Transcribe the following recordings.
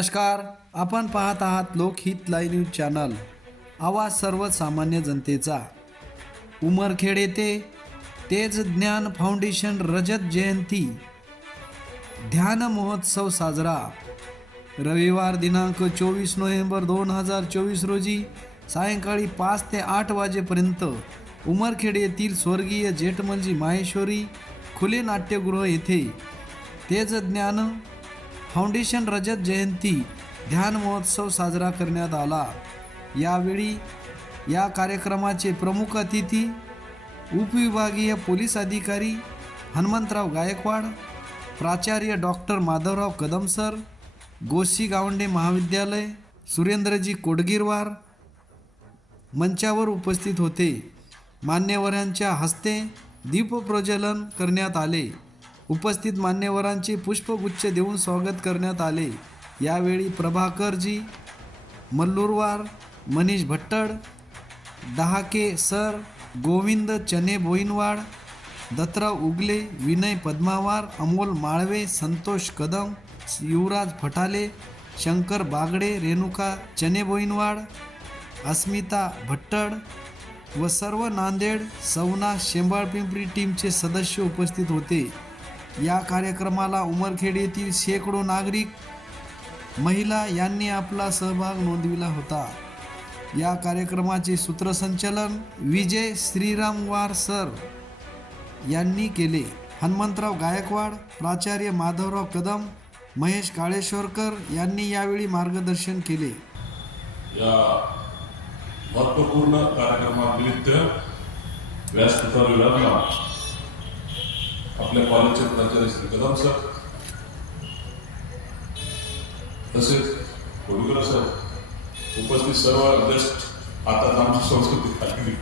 नमस्कार, आपण पाहत आहात लोकहित लाईव्ह न्यूज चॅनल, आवाज सर्वसामान्य जनतेचा। उमरखेड येथे तेज ज्ञान फाउंडेशन रजत जयंती ध्यान महोत्सव साजरा। रविवार दिनांक 24 नोव्हेंबर 2024 रोजी सायंकाळी 5 ते 8 वाजेपर्यंत उमरखेड येथील स्वर्गीय जेठमलजी माहेश्वरी खुले नाट्यगृह येथे तेज ज्ञान फाउंडेशन रजत जयंती ध्यान महोत्सव साजरा करण्यात आला। यावेळी या कार्यक्रमाचे प्रमुख अतिथी उपविभागीय पोलीस अधिकारी हनुमंतराव गायकवाड, प्राचार्य डॉक्टर माधवराव कदम सर, गोसी गावंडे महाविद्यालय, सुरेंद्रजी कोडगिरवार मंचावर उपस्थित होते। मान्यवरांच्या हस्ते दीपप्रज्वलन करण्यात आले। उपस्थित मान्यवरांचे पुष्पगुच्छ देऊन स्वागत करण्यात आले। यावेळी प्रभाकरजी मल्लूरवार, मनीष भट्टड, दहाके सर, गोविंद चने बोईनवाड, दत्तराव उगले, विनय पद्मावार, अमोल माळवे, संतोष कदम, युवराज फटाले, शंकर बागडे, रेणुका चने बोईनवाड, अस्मिता भट्टड व सर्व नांदेड सवना शेंबाळपिंपरी टीमचे सदस्य उपस्थित होते। या कार्यक्रमाला उमरखेड येथील शेकडो नागरिक, महिला यांनी आपला सहभाग नोंदविला होता। या कार्यक्रमाचे सूत्रसंचालन विजय श्रीरामवार सर यांनी केले। हनुमंतराव गायकवाड, प्राचार्य माधवराव कदम, महेश काळेश्वरकर यांनी यावेळी मार्गदर्शन केले। या महत्वपूर्ण कार्यक्रमानिमित्त व्यासपीठावर आपल्या कॉलेजचे प्राचार्य श्री कदम सर, तसेच कोडगिरवार सर, उपस्थित सर्व गेस्ट आता आमची संस्कृती खाली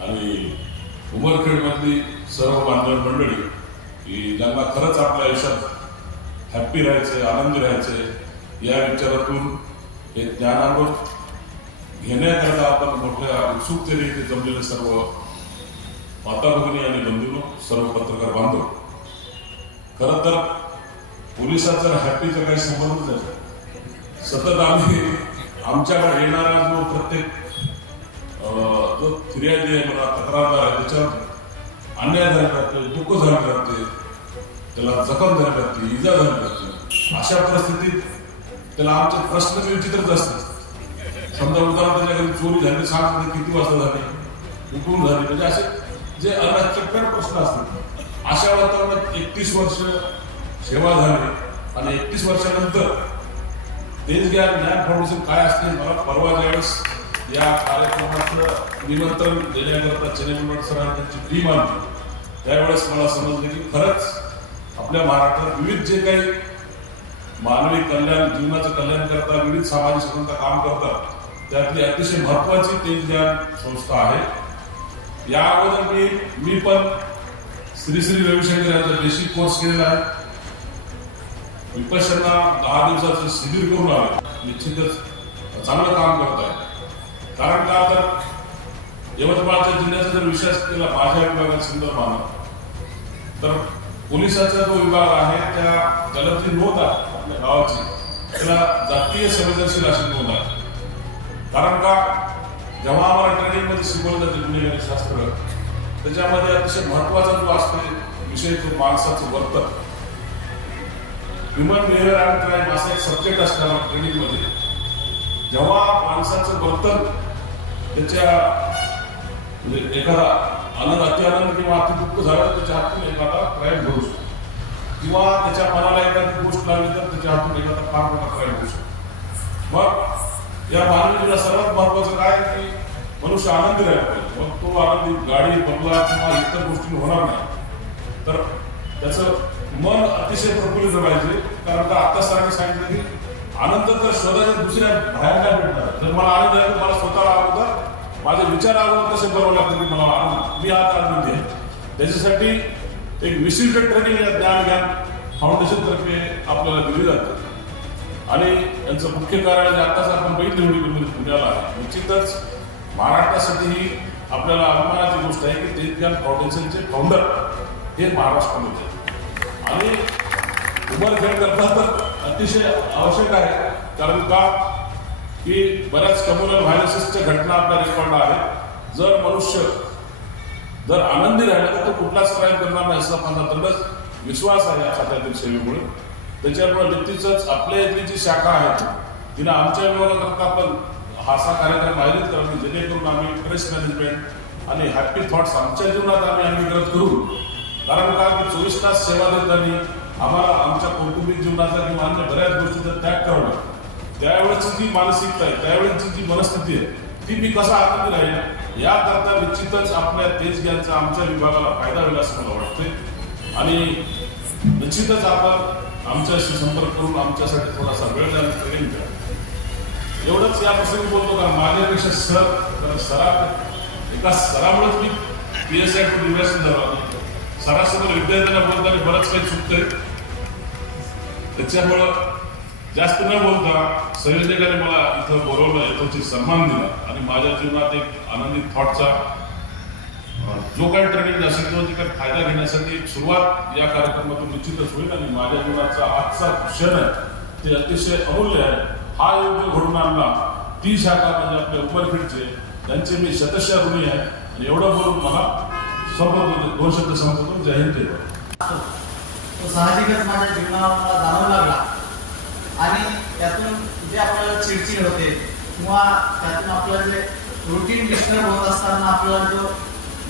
आणि उमरखेडमधली सर्व बांधव मंडळी की ज्यांना खरंच आपल्या आयुष्यात हॅप्पी राहायचे, आनंदी राहायचे, या विचारातून हे ज्ञानामृत घेण्याकरता आपण मोठ्या उत्सुकतेने इथे जमलेले सर्व माता भगिनी आणि बंधूंनो, सर्व पत्रकार बांधव, खरं तर पोलिसाचा हॅपीचा काही संबंध नाही। सतत आम्ही आमच्याकडे येणारा जो प्रत्येक जो फिर्यादी आहे, मला तक्रारदार आहे, त्याच्यावर अन्याय झाला जाते, दुःख झाले जाते, त्याला जखम झाली जाते, इजा झाली जाते, अशा परिस्थितीत त्याला आमचे प्रश्न विचित्रच असतात। समजा उदाहरण त्याच्या घरी चोरी झाली, सांग किती वाजता झाली, कुठून झाली, म्हणजे असे जे अनएक्सपेक्टेड प्रश्न असतात। अशा वातावरणात 31 वर्ष सेवा झाली आणि 31 वर्षानंतर तेज ज्ञान फाउंडेशन काय असते, मला परवा ज्यावेळेस या कार्यक्रमाचं निमंत्रण देण्याकरता चेन्नई सरांनी त्यांची टीम आणली, त्यावेळेस मला समजलं की खरंच आपल्या महाराष्ट्रात विविध जे काही मानवी कल्याण, जीवनाचं कल्याण करता विविध सामाजिक संस्था काम करतात, त्यातली अतिशय महत्वाची तेज ज्ञान संस्था आहे। या अगोदर मी पण श्री श्री रविशंकर यांचा बेसिक कोर्स केलेला आहे। विपश्यना 10 दिवसाचं शिबिर करून आले, निश्चितच चांगलं काम करत आहे। कारण का तर यवतमाळच्या जिल्ह्याचा जर विषय केला माझ्या विभागाच्या संदर्भात, तर पोलिसाचा जो विभाग आहे त्या त्याला जी नोंद आहे आपल्या गावाची, त्याला जातीय संवेदनशील अशी नोंद आहे। कारण का जेव्हा आम्हाला ट्रेनिंगमध्ये शिकवलं जाते गुन्हेगारी शास्त्र, त्याच्यामध्ये अतिशय महत्वाचा जो असतो विषय तो माणसाचं वर्तन, ह्युमन बिहेवियर अँड क्राईम असा एक सब्जेक्ट असताना ट्रेनिंगमध्ये जेव्हा माणसाचं वर्तन त्याच्या एखादा अति आनंद किंवा अति दुःख झालं तर त्याच्या हातून एखादा क्राईम घडू शकतो, किंवा त्याच्या मनाला एखादी गोष्ट लागली तर त्याच्या हातून एखादा फार मोठा क्राईम घडू शकतो। मग या मानवीला सर्वात महत्वाचं काय की मनुष्य आनंदी राहायला पाहिजे। मग तो आनंदी गाडी, बंगला किंवा इतर गोष्टी होणार नाही, तर त्याचं मन अतिशय प्रफुल्लित पाहिजे। कारण का आता सरांनी सांगितलं की आनंद तर शोधायला दुसऱ्या बाहेर काय भेटणार, जर मला आनंद आहे तर मला स्वतःला अगोदर माझे विचार अगोदर कसे बरोबर लागतात की मला आनंद, मी आता आनंदी आहे। त्याच्यासाठी एक विशिष्ट ट्रेनिंग या ज्ञान फाउंडेशन तर्फे आपल्याला दिली जाते आणि यांचं मुख्य कार्यालय आताच आपण बघितलं पुण्याला आहे। निश्चितच महाराष्ट्रासाठी ही आपल्याला अभिमानाची गोष्ट आहे की तेज ज्ञान फाउंडेशनचे फाउंडर हे महाराष्ट्रामध्ये आणि उमरखेड करता तर अतिशय आवश्यक आहे। कारण का की बऱ्याच कम्युनल व्हायलन्सेसच्या घटना आपल्या रेकॉर्डला आहेत. जर मनुष्य जर आनंदी राहिला तर तो कुठलाच क्राईम करणार नाही असा माझा दृढ विश्वास आहे या खात्यातील सेवेमुळे. त्याच्यामुळे निश्चितच आपल्या इथली जी शाखा आहे तिला आमच्या विभागाकरता आपण हा असा कार्यक्रम आयोजित करावा जेणेकरून आम्ही स्ट्रेस मॅनेजमेंट आणि हॅपी थॉट्स आमच्या जीवनात आम्ही अंगीकृत करू. कारण का की 24 तास सेवा देताना आम्हाला आमच्या कौटुंबिक जीवनाचा किंवा अन्य बऱ्याच गोष्टीचा त्याग करावा लागतो. त्यावेळेची जी मानसिकता आहे त्यावेळेची जी मनस्थिती आहे ती मी कसा आनंदी राहील याकरता निश्चितच आपल्या तेजग्यांचा आमच्या विभागाला फायदा होईल असं मला वाटते. आणि निश्चितच आपण आमच्याशी संपर्क करून आमच्यासाठी थोडासा वेळ द्यायला ट्रेनिंग करा. एवढंच या प्रसंगी बोलतो कारण माझ्यापेक्षा एका सरामुळेच मी PSI टू निवडून झालो. सरासमोर विद्यार्थ्यांना बोलताना बरंच काही चुकतंय. त्याच्यामुळं जास्त न बोलता संयोजकाने मला इथं बोलवलं यथोचित सन्मान दिला आणि माझ्या जीवनात एक आनंदी थॉटचा जो काही ट्रेनिंग असेल किंवा जे काही फायदा घेण्यासाठी एक सुरुवात या कार्यक्रमातून निश्चितच होईल. आणि माझ्या जीवनाचा आजचा क्षण आहे ते अतिशय अमूल्य आहे. हा योग्य घडून आणला ती शाखा म्हणजे आपल्या उमरखेडचे त्यांचे मी शतशः ऋणी आहे. आणि एवढं बोलून मला संपवतो 2 शब्द संपवतो. जय हिंद. तो साहजिकच माझ्या जीवनावर मला जाणवू लागला आणि त्यातून जे आपल्याला चिडचिड होते किंवा त्यातून आपलं जे रुटीन डिस्टर्ब होत असताना आपल्याला जो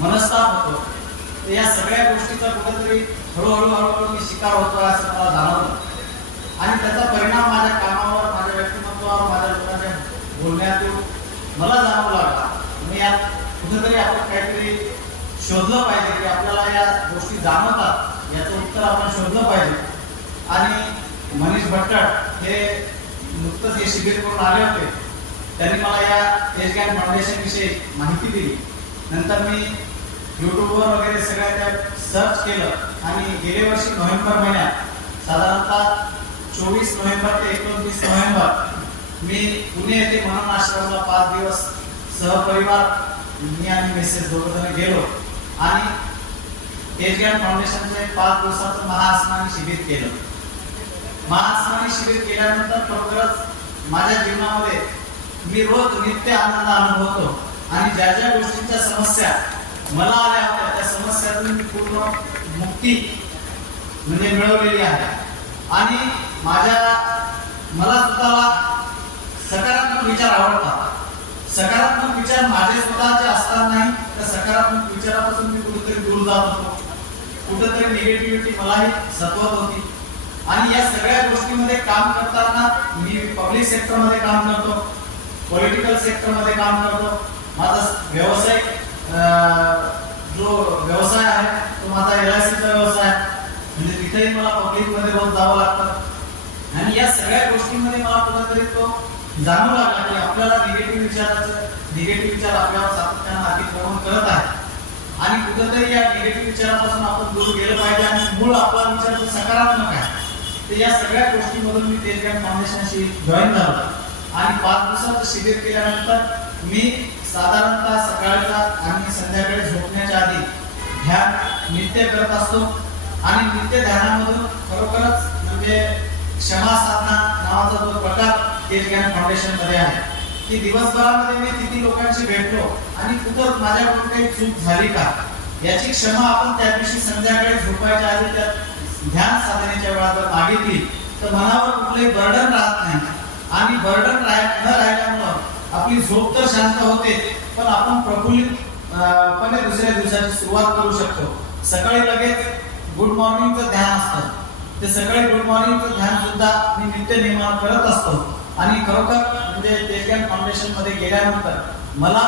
मनस्ताप होतो तर या सगळ्या गोष्टीचा कुठेतरी हळूहळू मी शिकार होतो असं मला जाणवलं. आणि त्याचा परिणाम माझ्या कामावर, माझ्या व्यक्तिमत्वावर, माझ्या लोकांच्या बोलण्यातून मला जाणवू लागला. मी यात कुठेतरी आपण काहीतरी शोधलं पाहिजे की आपल्याला या गोष्टी जाणवतात याचं उत्तर आपण शोधलं पाहिजे. आणि मनीष भट्टाट हे नुकतंच हे शिबिर करून आले होते. त्यांनी मला या तेजग्यान फाउंडेशन विषयी माहिती दिली. नंतर मी यूट्यूबवर वगैरे सगळ्या त्या सर्च केलं आणि गेल्या वर्षी नोव्हेंबर महिन्यात साधारणतः 24 नोव्हेंबर ते 29 नोव्हेंबर मी पुणे येथे मनन आश्रमाला 5 दिवस सहपरिवार मी आणि मिसेस दोघंजण गेलो आणि तेजग्यान फाउंडेशनचे 5 दिवसाचं महास्नानी शिबिर केलं. महास्नानी शिबिर केल्यानंतर खरोखरच माझ्या जीवनामध्ये मी रोज नित्य आनंद अनुभवतो आणि ज्या ज्या गोष्टींच्या समस्या मला आल्या होत्या त्या समस्यातून मी पूर्ण मुक्ती म्हणजे मिळवलेली आहे. आणि मला स्वतःला सकारात्मक विचार आवडतात. सकारात्मक विचार माझे स्वतःचे असतानाही त्या सकारात्मक विचारापासून मी कुठेतरी दूर जात होतो. कुठेतरी निगेटिव्हिटी मलाही सतवत होती. आणि या सगळ्या गोष्टींमध्ये काम करताना मी पब्लिक सेक्टरमध्ये काम करतो, पॉलिटिकल सेक्टरमध्ये काम करतो. माझा व्यावसायिक जो व्यवसाय आहे तो माझा LICचा व्यवसाय आहे. म्हणजे तिथेही मला पब्लिकमध्ये रोज जावं लागतं. आणि या सगळ्या गोष्टींमध्ये मला कुठेतरी तो जाणू लागला की आपल्याला निगेटिव्ह विचार आपल्यावर सातत्यानं अतिक्रमण करत आहे. आणि कुठेतरी या निगेटिव्ह विचारापासून आपण दूर गेलं पाहिजे आणि मूळ आपला विचार जो सकारात्मक आहे. तर या सगळ्या गोष्टींमधून मी तेजग्यान फाउंडेशनशी जॉईन झालो. आणि 5 दिवसाचं शिबिर केल्यानंतर मी साधारणतः सकाळचा आणि संध्याकाळी झोपण्याच्या आधी ध्यान नित्य करत असतो. आणि नित्य ध्यानामधून खरोखरच म्हणजे क्षमा साधना नावाचा जो प्रकार तेजग्यान फाउंडेशन मध्ये आहे की दिवसभरामध्ये मी किती लोकांशी भेटलो आणि कुठं माझ्याकडून काही चूक झाली का याची क्षमा आपण त्या दिवशी संध्याकाळी झोपायच्या आधी त्या ध्यान साधनेच्या वेळा जर मागितली तर मनावर कुठलंही बर्डन राहत नाही. आणि बर्डन न राहिल्यामुळं आपली झोप तर शांत होते पण आपण प्रफुल्लितपणे दुसऱ्या दिवसाची सुरुवात करू शकतो. सकाळी लगेच गुड मॉर्निंगचं ध्यान असतं. ते सकाळी गुड मॉर्निंगचं ध्यान सुद्धा मी नित्य नियमानं करत असतो. आणि खरोखर म्हणजे तेजग्यान फाउंडेशन मध्ये गेल्यानंतर मला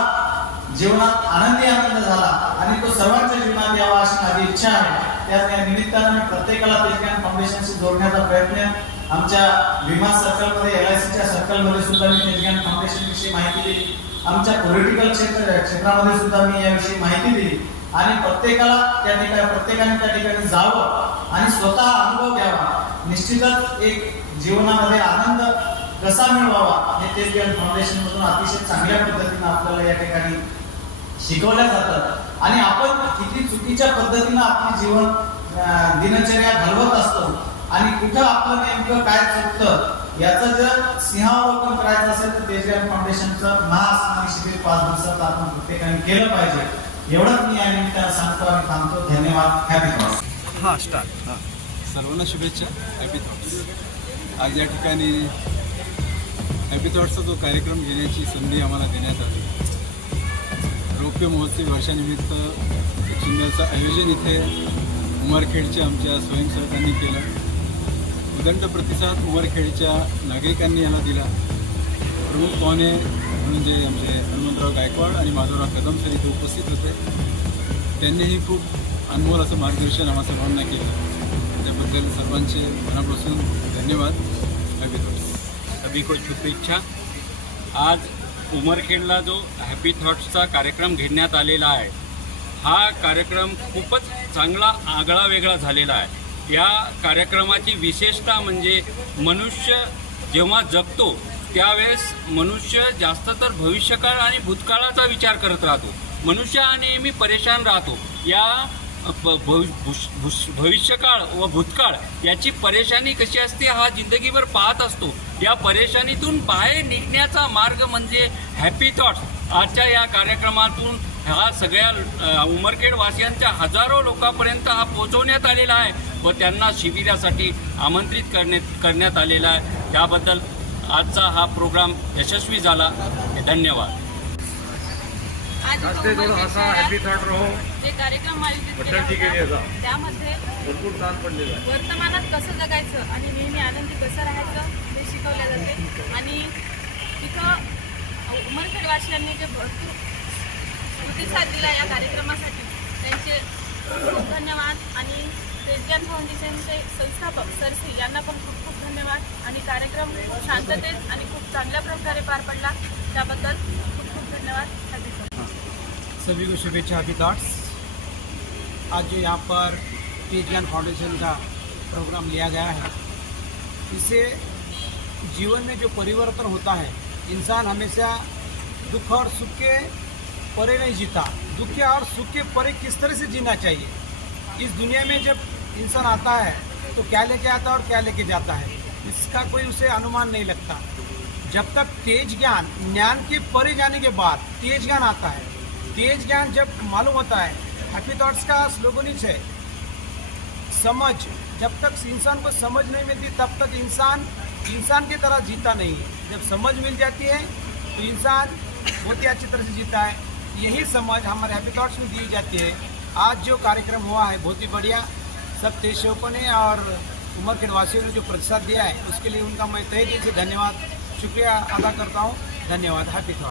जीवनात आनंद झाला आणि तो सर्वांच्या जीवनात यावा अशी माझी इच्छा आहे. त्या निमित्तानं प्रत्येकाला तेजग्यान फाउंडेशनशी जोडण्याचा प्रयत्न आमच्या विमा सर्कलमध्ये LICच्या सर्कलमध्ये सुद्धा मी तेजग्यान फाउंडेशन विषयी माहिती दिली. आमच्या पॉलिटिकल क्षेत्रामध्ये सुद्धा मी याविषयी माहिती दिली. आणि प्रत्येकाने त्या ठिकाणी जावं आणि स्वतः अनुभव घ्यावा. निश्चितच एक जीवनामध्ये आनंद कसा मिळवावा हे तेजग्यान फाउंडेशन मधून अतिशय चांगल्या पद्धतीने आपल्याला या ठिकाणी शिकवल्या जातात. आणि आपण किती चुकीच्या पद्धतीने आपली जीवन दिनचर्या घालवत असतो आणि कुठं आपलं नेमकं काय चुकतं याचं जर सिंहावलोकन करायचं असेल तर तेजग्यान फाउंडेशनचं महास्मरण शिबिर 5 दिवसात आपण प्रत्येकाने केलं पाहिजे. एवढंच मी या निमित्तानं सांगतो आणि थांबतो. धन्यवाद. Happy thoughts. हां स्टार्ट. हां सर्वांना शुभेच्छा. Happy thoughts. आज या ठिकाणी हॅपी थॉट्सचा जो कार्यक्रम घेण्याची संधी आम्हाला देण्यात आली. रौप्य महोत्सवी वर्षानिमित्त एक सुंदरचं आयोजन इथे उमरखेडच्या आमच्या स्वयंसेवकांनी केलं. उदंड प्रतिसाद उमरखेडच्या नागरिकांनी याला दिला. प्रमुख पाहुणे म्हणून जे आमचे हनुमंतराव गायकवाड आणि माधवराव कदम सर इथे उपस्थित होते. त्यांनीही खूप अनमोल असं मार्गदर्शन आम्हा सर्वांना केलं. त्याबद्दल सर्वांचे मनापासून धन्यवाद. Happy thoughts. सभी को शुभेच्छा. आज उमरखेडला जो हॅपी थॉट्सचा कार्यक्रम घेण्यात आलेला आहे, हा कार्यक्रम खूपच चांगला आगळा वेगळा झालेला आहे. या कार्यक्रमाची विशेषता म्हणजे मनुष्य जेव्हा जगतो त्यावेळेस मनुष्य जास्त तर भविष्यकाळ आणि भूतकाळाचा विचार करत राहतो. मनुष्य हा नेहमी परेशान राहतो. या भविष्यकाळ व भूतकाळ याची परेशानी कशी असते हा जिंदगीभर पाहत असतो. या परेशानीतून बाहेर निघण्याचा मार्ग म्हणजे हॅपी थॉट्स. आजच्या या कार्यक्रमातून ह्या सगळ्या उमरखेडवासियांच्या हजारो लोकांपर्यंत हा पोहोचवण्यात आलेला आहे व त्यांना शिबिरासाठी आमंत्रित करण्यात आलेला आहे. त्याबद्दल आजचा हा प्रोग्राम यशस्वी झाला. धन्यवाद. आज जे कार्यक्रम आयोजित केला होता त्यामध्ये वर्तमानात कसं जगायचं आणि नेहमी आनंदी कसं राहायचं हे शिकवले जाते. आणि तिथं उमरखेडवासियांनी जे भरपूर प्रतिसाद दिला या कार्यक्रमासाठी त्यांचे खूप धन्यवाद. आणि तेजग्यान फाउंडेशनचे संस्थापक सरसी यांना पण खूप खूप धन्यवाद. आणि कार्यक्रम खूप शांततेत आणि खूप चांगल्या प्रकारे पार पडला त्याबद्दल खूप खूप धन्यवाद. हॅपी सभी को शुभेच्छा. Happy thoughts. आज जो यहाँ पर तेजग्यान फाउंडेशन का प्रोग्राम लिया गया है, इससे जीवन में जो परिवर्तन होता है, इंसान हमेशा दुख और सुख के परे नहीं जीता. दुख और सुख के परे किस तरह से जीना चाहिए. इस दुनिया में जब इंसान आता है तो क्या लेके आता है और क्या लेके जाता है इसका कोई उसे अनुमान नहीं लगता. जब तक तेज ज्ञान के परे जाने के बाद तेज ज्ञान आता है. तेज ज्ञान जब मालूम होता है, हैप्पी थॉट्स का स्लोगन ही है समझ. जब तक इंसान को समझ नहीं मिलती तब तक इंसान की तरह जीता नहीं है. जब समझ मिल जाती है तो इंसान बहुत ही अच्छी तरह से जीता है. यही समझ हमारे हैप्पी थॉट्स में दी जाती है. आज जो कार्यक्रम हुआ है बहुत ही बढ़िया. सब तेज सेवकों ने और उमरखेडवासियों ने जो प्रतिसाद दिया है उसके लिए उनका मैं तहे दिल से धन्यवाद शुक्रिया अदा करता हूँ. धन्यवाद. Happy thoughts.